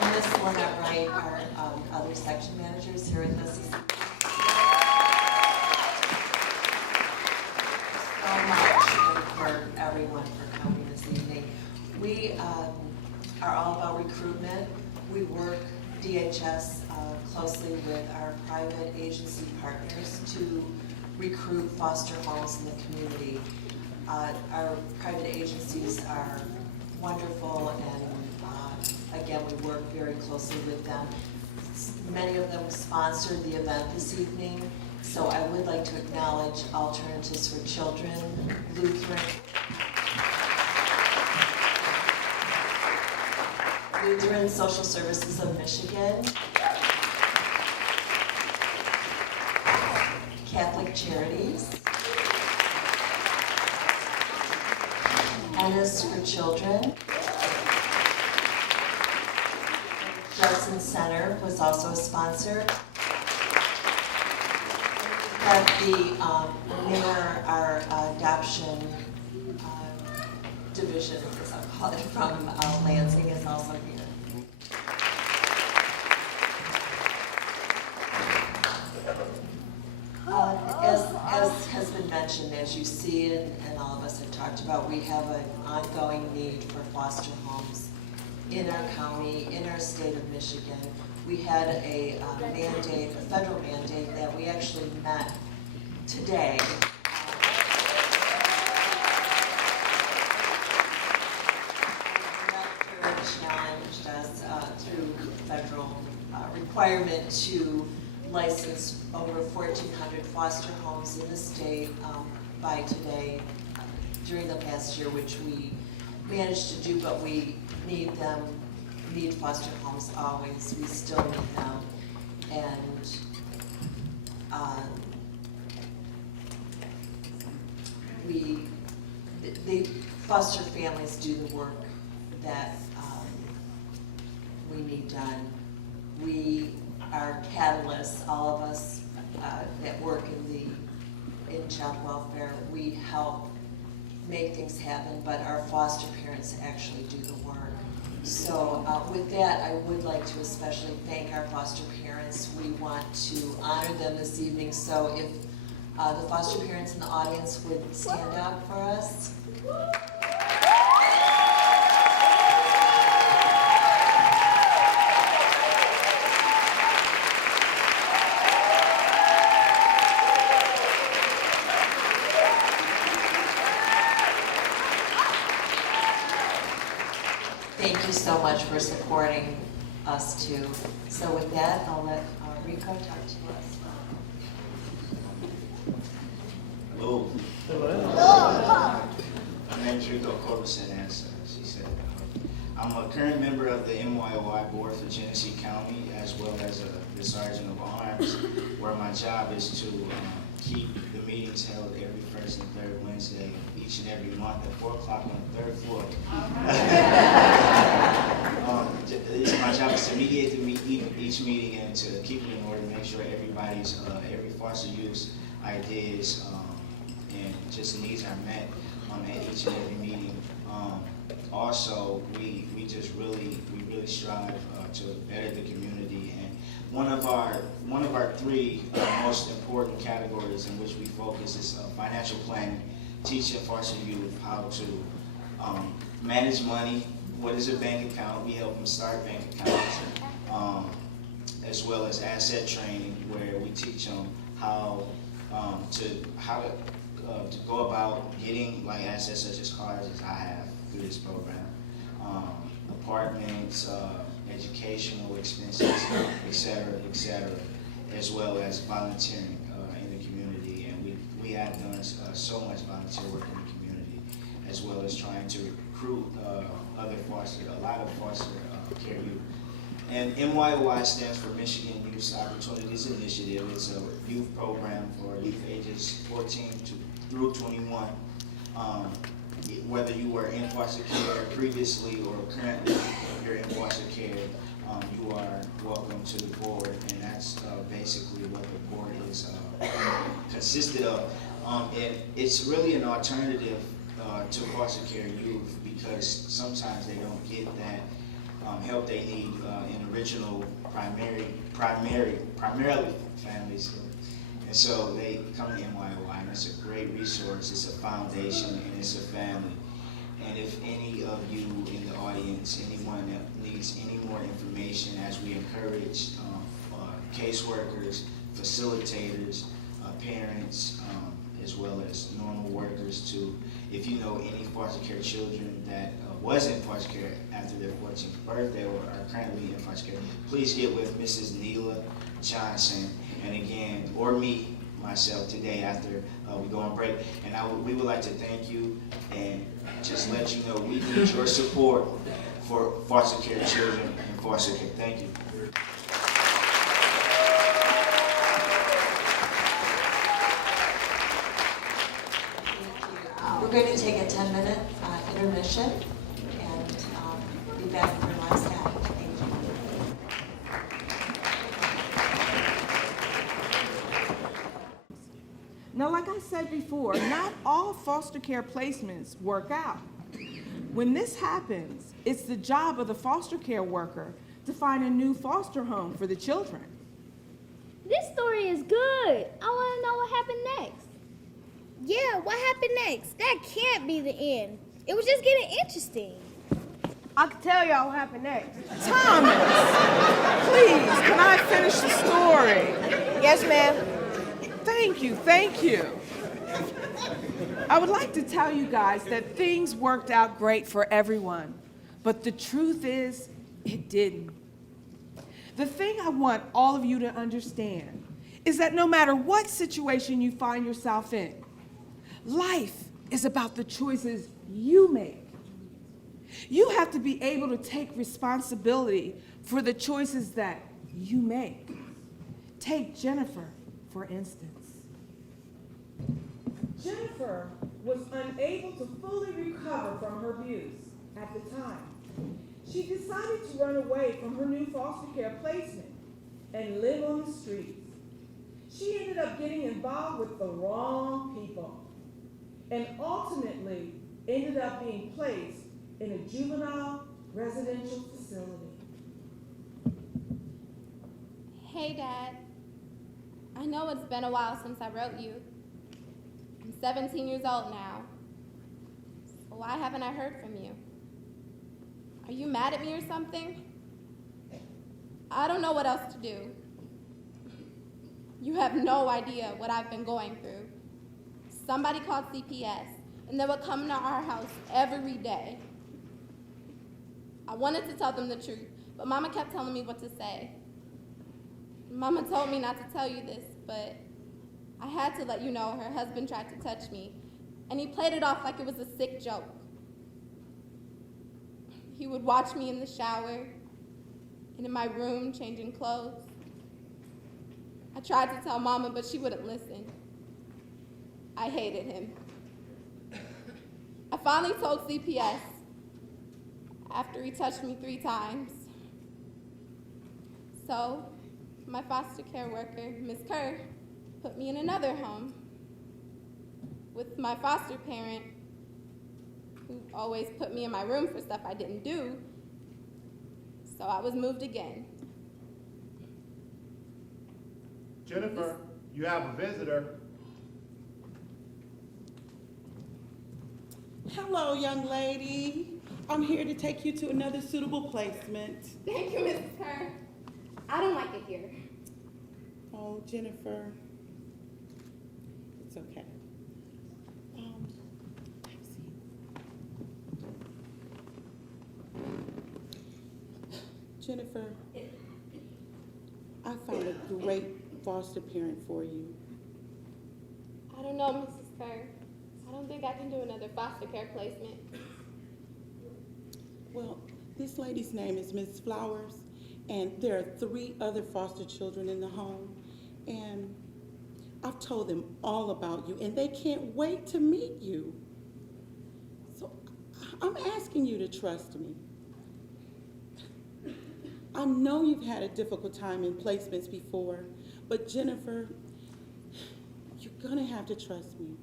and Ms. Lynette Wright, our other section managers here with us. So much for everyone for coming this evening. We are all about recruitment. We work DHS closely with our private agency partners to recruit foster homes in the community. Our private agencies are wonderful, and again, we work very closely with them. Many of them sponsored the event this evening, so I would like to acknowledge Alternatives for Children, Lutheran Social Services of Michigan, Catholic Charities, Ennis for Children. Judson Center was also a sponsor. But the mayor, our adoption division, as I'll call it, from Lansing is also here. As has been mentioned, as you see it, and all of us have talked about, we have an ongoing need for foster homes in our county, in our state of Michigan. We had a mandate, a federal mandate that we actually met today. The director challenged us through federal requirement to license over 1,400 foster homes in the state by today during the past year, which we managed to do, but we need them, need foster homes always. We still need them. And the foster families do the work that we need done. We are catalysts, all of us that work in child welfare. We help make things happen, but our foster parents actually do the work. So with that, I would like to especially thank our foster parents. We want to honor them this evening. So if the foster parents in the audience would stand up for us. Thank you so much for supporting us too. So with that, I'll let Rico talk to us. Hello. Hello. My name is Rico Corbison, as she said. I'm a current member of the MYOI board for Genesee County, as well as the Sergeant of Arms, where my job is to keep the meetings held every first and third Wednesday each and every month at 4 o'clock on the third floor. My job is to mediate each meeting and to keep it in order, to make sure everybody's, every foster youth's ideas and just needs are met at each and every meeting. Also, we really strive to better the community, and one of our three most important categories in which we focus is financial planning, teaching foster youth how to manage money. What is a bank account? We help them start bank accounts, as well as asset training, where we teach them how to go about getting like assets such as cars, as I have through this program, apartments, educational expenses, et cetera, as well as volunteering in the community. And we have done so much volunteer work in the community, as well as trying to recruit a lot of foster care youth. And MYOI stands for Michigan Youth Opportunities Initiative. It's a youth program for youth ages 14 through 21. Whether you were in foster care previously or currently you're in foster care, you are welcome to the board, and that's basically what the board is consisted of. And it's really an alternative to foster care youth, because sometimes they don't get that help they need in original primarily families. And so they come to MYOI, and it's a great resource. It's a foundation, and it's a family. And if any of you in the audience, anyone that needs any more information, as we encourage caseworkers, facilitators, parents, as well as normal workers to, if you know any foster care children that was in foster care after their 14th birthday or are currently in foster care, please get with Mrs. Neela Johnson, and again, or me, myself, today after we go on break. And we would like to thank you and just let you know we need your support for foster care children and foster care. Thank you. We're going to take a 10-minute intermission and be back for our last half. Thank you. Now, like I said before, not all foster care placements work out. When this happens, it's the job of the foster care worker to find a new foster home for the children. This story is good. I want to know what happened next. Yeah, what happened next? That can't be the end. It was just getting interesting. I can tell y'all what happened next. Thomas, please, can I finish the story? Yes, ma'am. Thank you, thank you. I would like to tell you guys that things worked out great for everyone, but the truth is, it didn't. The thing I want all of you to understand is that no matter what situation you find yourself in, life is about the choices you make. You have to be able to take responsibility for the choices that you make. Take Jennifer, for instance. Jennifer was unable to fully recover from her abuse at the time. She decided to run away from her new foster care placement and live on the streets. She ended up getting involved with the wrong people and ultimately ended up being placed in a juvenile residential facility. Hey, Dad. I know it's been a while since I wrote you. I'm 17 years old now. So why haven't I heard from you? Are you mad at me or something? I don't know what else to do. You have no idea what I've been going through. Somebody called CPS, and they would come to our house every day. I wanted to tell them the truth, but Mama kept telling me what to say. Mama told me not to tell you this, but I had to let you know her husband tried to touch me, and he played it off like it was a sick joke. He would watch me in the shower and in my room changing clothes. I tried to tell Mama, but she wouldn't listen. I hated him. I finally told CPS after he touched me 3 times. So, my foster care worker, Ms. Kerr, put me in another home with my foster parent, who always put me in my room for stuff I didn't do. So I was moved again. Jennifer, you have a visitor. Hello, young lady. I'm here to take you to another suitable placement. Thank you, Mrs. Kerr. I don't like it here. Oh, Jennifer. It's okay. Jennifer, I found a great foster parent for you. I don't know, Mrs. Kerr. I don't think I can do another foster care placement. Well, this lady's name is Miss Flowers, and there are 3 other foster children in the home, and I've told them all about you, and they can't wait to meet you. So I'm asking you to trust me. I know you've had a difficult time in placements before, but Jennifer, you're gonna have to trust me.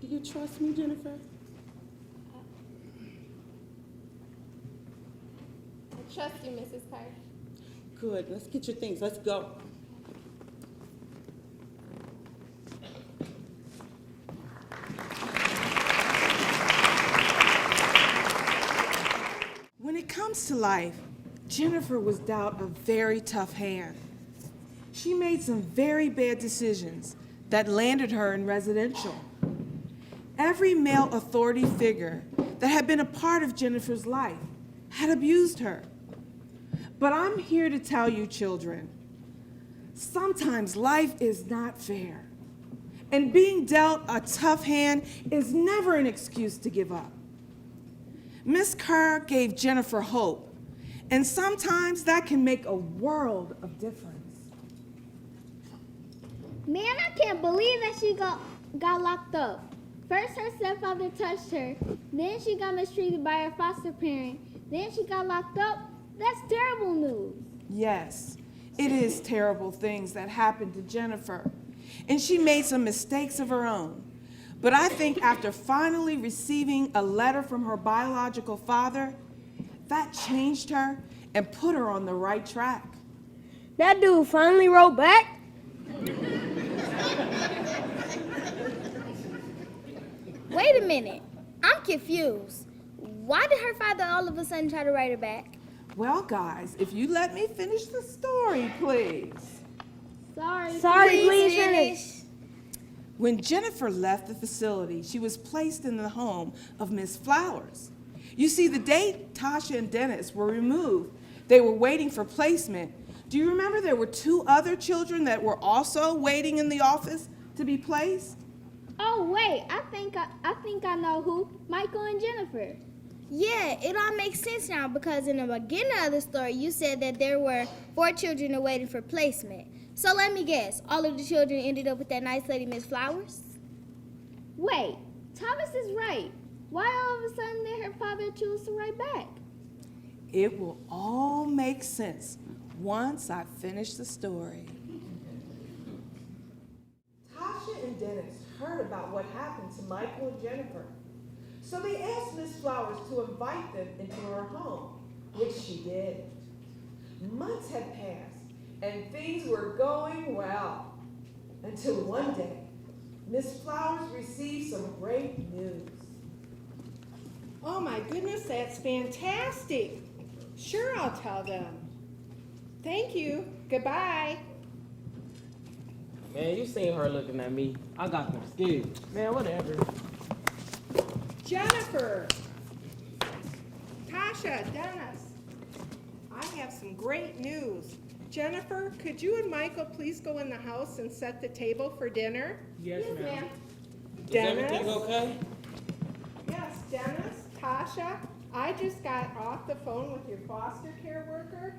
Do you trust me, Jennifer? I trust you, Mrs. Kerr. Good, let's get your things, let's go. years to life, Jennifer was dealt a very tough hand. She made some very bad decisions that landed her in residential. Every male authority figure that had been a part of Jennifer's life had abused her. But I'm here to tell you, children, sometimes life is not fair. And being dealt a tough hand is never an excuse to give up. Miss Kerr gave Jennifer hope, and sometimes that can make a world of difference. Man, I can't believe that she got locked up. First, her stepfather touched her. Then she got mistreated by her foster parent. Then she got locked up. That's terrible news. Yes, it is terrible things that happened to Jennifer. And she made some mistakes of her own. But I think after finally receiving a letter from her biological father, that changed her and put her on the right track. That dude finally wrote back? Wait a minute. I'm confused. Why did her father all of a sudden try to write her back? Well, guys, if you let me finish the story, please. Sorry, please finish. When Jennifer left the facility, she was placed in the home of Miss Flowers. You see, the day Tasha and Dennis were removed, they were waiting for placement. Do you remember there were 2 other children that were also waiting in the office to be placed? Oh, wait. I think I know who. Michael and Jennifer. Yeah, it all makes sense now because in the beginning of the story, you said that there were 4 children waiting for placement. So let me guess, all of the children ended up with that nice lady, Miss Flowers? Wait, Thomas is right. Why all of a sudden did her father choose to write back? It will all make sense once I finish the story. Tasha and Dennis heard about what happened to Michael and Jennifer. So they asked Miss Flowers to invite them into her home, which she did. Months had passed, and things were going well, until one day, Miss Flowers received some great news. Oh my goodness, that's fantastic. Sure, I'll tell them. Thank you. Goodbye. Man, you seen her looking at me. I got them scared. Man, whatever. Jennifer, Tasha, Dennis, I have some great news. Jennifer, could you and Michael please go in the house and set the table for dinner? Yes, ma'am. Dennis? Is everything okay? Yes, Dennis, Tasha, I just got off the phone with your foster care worker,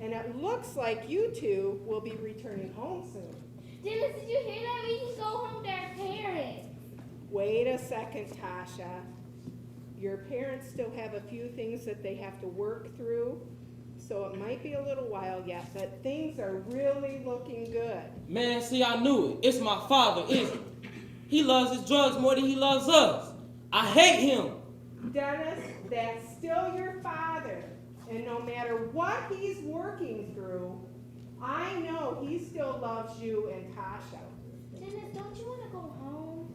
and it looks like you 2 will be returning home soon. Dennis, did you hear that? We can go home to our parents. Wait a second, Tasha. Your parents still have a few things that they have to work through, so it might be a little while yet, but things are really looking good. Man, see, I knew it. It's my father, isn't it? He loves his drugs more than he loves us. I hate him. Dennis, that's still your father, and no matter what he's working through, I know he still loves you and Tasha. Dennis, don't you want to go home?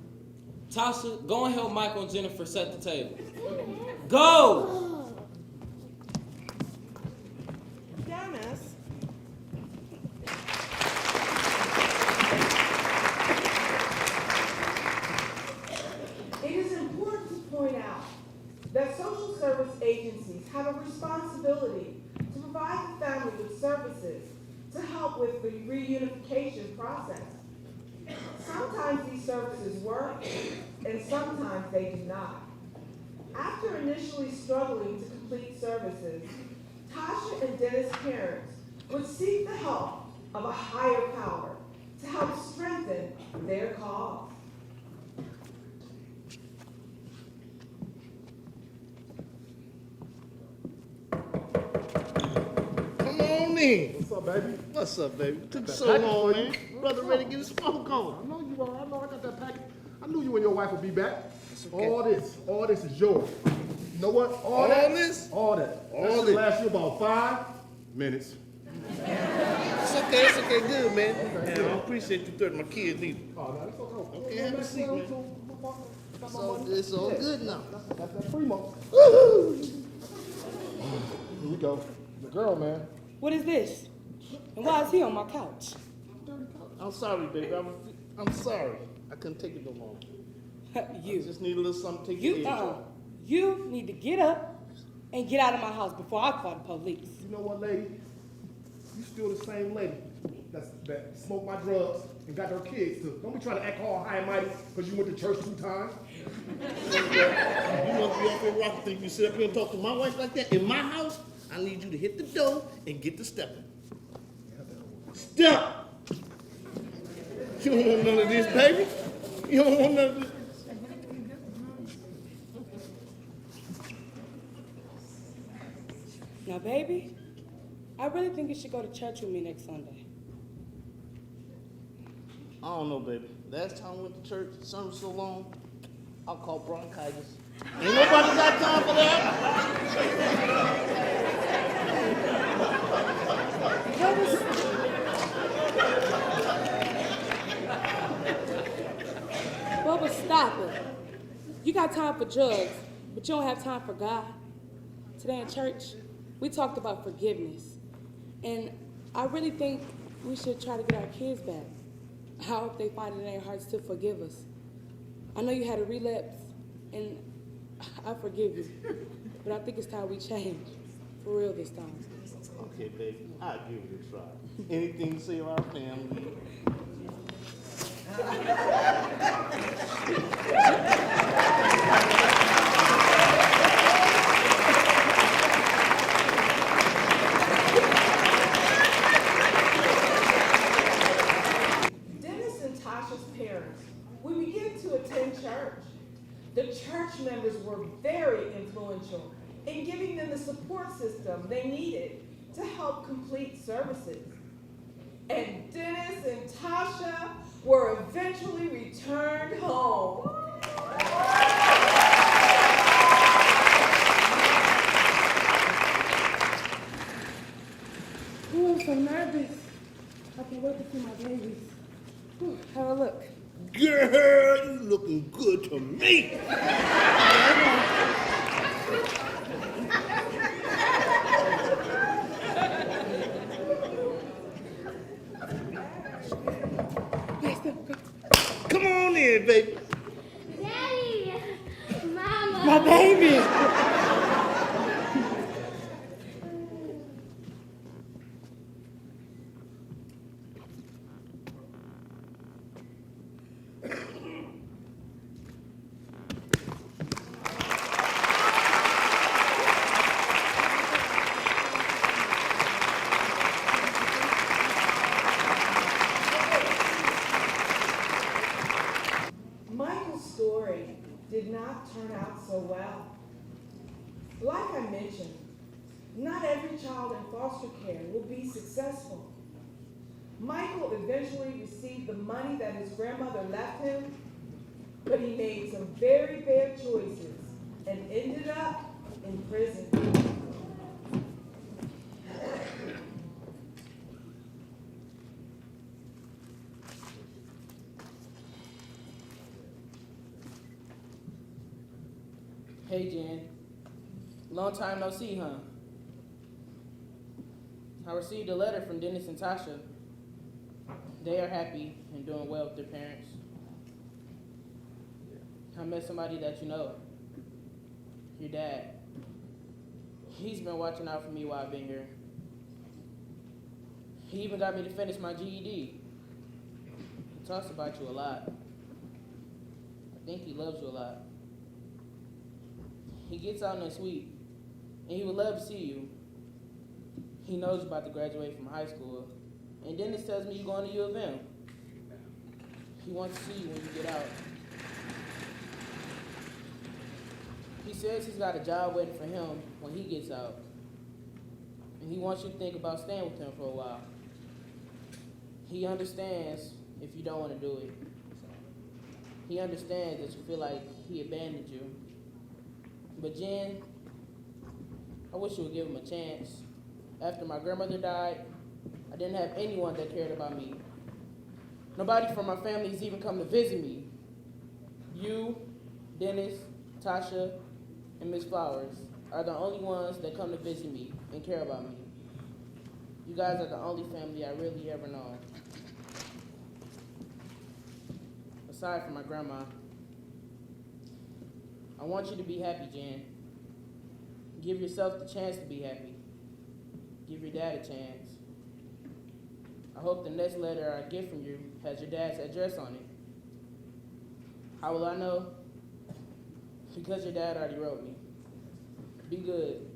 Tasha, go and help Michael and Jennifer set the table. Go! Dennis. It is important to point out that social service agencies have a responsibility to provide the family with services to help with the reunification process. Sometimes these services work, and sometimes they do not. After initially struggling to complete services, Tasha and Dennis' parents would seek the help of a higher power to help strengthen their cause. Come on in. What's up, baby? What's up, baby? Took Got so that long, package for man. you. Brother ready to get his smoke I on. know you are. I know I got that package. I knew you and your wife would be back. okay. All this is yours. You know what? All this? All that. All That should this. last you about 5 minutes. It's okay, good, man. Man, I don't appreciate you threatening my kids either. Oh, no, it's okay. Okay, have a seat, man. So it's all good now. That's that primo. we go. The girl, man. What is this? And why is he on my couch? I'm sorry, baby. I'm sorry. I couldn't take it no longer. You. I just need a little something to take your edge off. You need to get up and get out of my house before I call the police. You know what, lady? You still the same lady that smoked my drugs and got her kids too. Don't be trying to act all high and mighty because you went to church 2 times. You must be up here rocking things. You sit up here and talk to my wife like that. In my house, I need you to hit the door and get to stepping. Step! You don't want none of this, baby. You don't want none of this. Now, baby, I really think you should go to church with me next Sunday. I don't know, baby. Last time I went to church, the sermon was so long, I caught bronchitis. Ain't nobody got time for that. Bubba, stop it. You got time for drugs, but you don't have time for God. Today in church, we talked about forgiveness. And I really think we should try to get our kids back. I hope they find it in their hearts to forgive us. I know you had a relapse, and I forgive you. But I think it's time we change. For real this time. Okay, baby. I'll give it a try. Anything to save our family. Dennis and Tasha's parents, we began to attend church. The church members were very influential in giving them the support system they needed to help complete services. And Dennis and Tasha were eventually returned home. Ooh, I'm so nervous. I can't wait to see my babies. Ooh, have a look. Girl, you looking good to me. Come on in, baby. Daddy! Mama! My baby! Michael's story did not turn out so well. Like I mentioned, not every child in foster care will be successful. Michael eventually received the money that his grandmother left him, but he made some very bad choices and ended up in prison. Hey, Jen. Long time no see, huh? I received a letter from Dennis and Tasha. They are happy and doing well with their parents. I met somebody that you know. Your dad. He's been watching out for me while I've been here. He even got me to finish my GED. He talks about you a lot. I think he loves you a lot. He gets out next week, and he would love to see you. He knows you're about to graduate from high school, and Dennis tells me you're going to U of M. He wants to see you when you get out. He says he's got a job waiting for him when he gets out, and he wants you to think about staying with him for a while. He understands if you don't want to do it. He understands that you feel like he abandoned you. But Jen, I wish you would give him a chance. After my grandmother died, I didn't have anyone that cared about me. Nobody from my family has even come to visit me. You, Dennis, Tasha, and Miss Flowers. are the only ones that come to visit me and care about me. You guys are the only family I really ever known. Aside from my grandma. I want you to be happy, Jen. Give yourself the chance to be happy. Give your dad a chance. I hope the next letter I get from you has your dad's address on it. How will I know? Because your dad already wrote me. Be good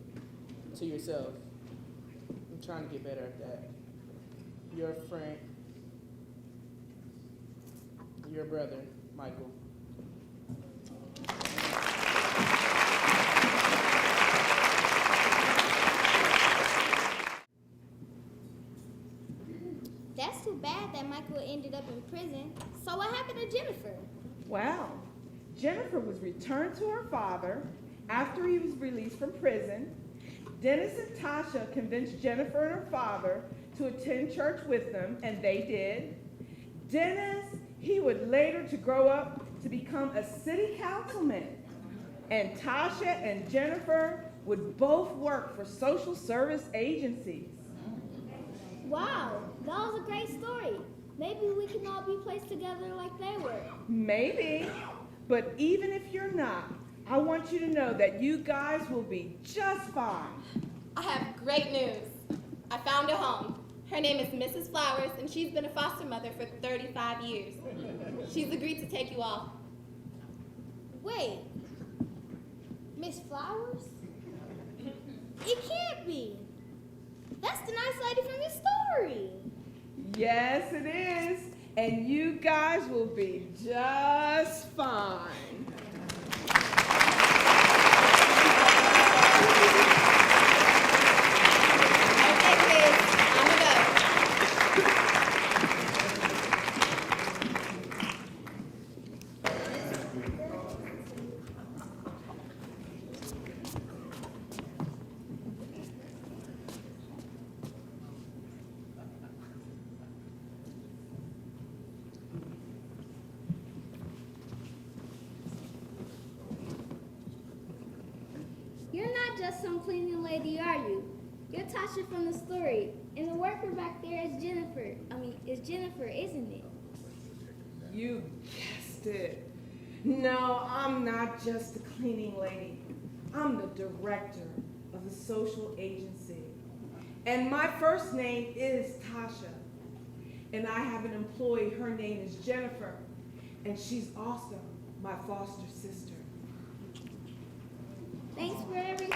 to yourself. I'm trying to get better at that. Your friend, your brother, Michael. That's too bad that Michael ended up in prison. So what happened to Jennifer? Well, Jennifer was returned to her father after he was released from prison. Dennis and Tasha convinced Jennifer and her father to attend church with them, and they did. Dennis, he would later to grow up to become a city councilman. And Tasha and Jennifer would both work for social service agencies. Wow, that was a great story. Maybe we can all be placed together like they were. Maybe, but even if you're not, I want you to know that you guys will be just fine. I have great news. I found a home. Her name is Mrs. Flowers, and she's been a foster mother for 35 years. She's agreed to take you all. Wait, Miss Flowers? It can't be. That's the nice lady from your story. Yes, it is. And you guys will be just fine. Okay, kids, I'm gonna go. You're not just some cleaning lady, are you? You're Tasha from the story. And the worker back there is Jennifer. It's Jennifer, isn't it? You guessed it. No, I'm not just a cleaning lady. I'm the director of the social agency. And my first name is Tasha. And I have an employee, her name is Jennifer. And she's also my foster sister. Thanks for everything.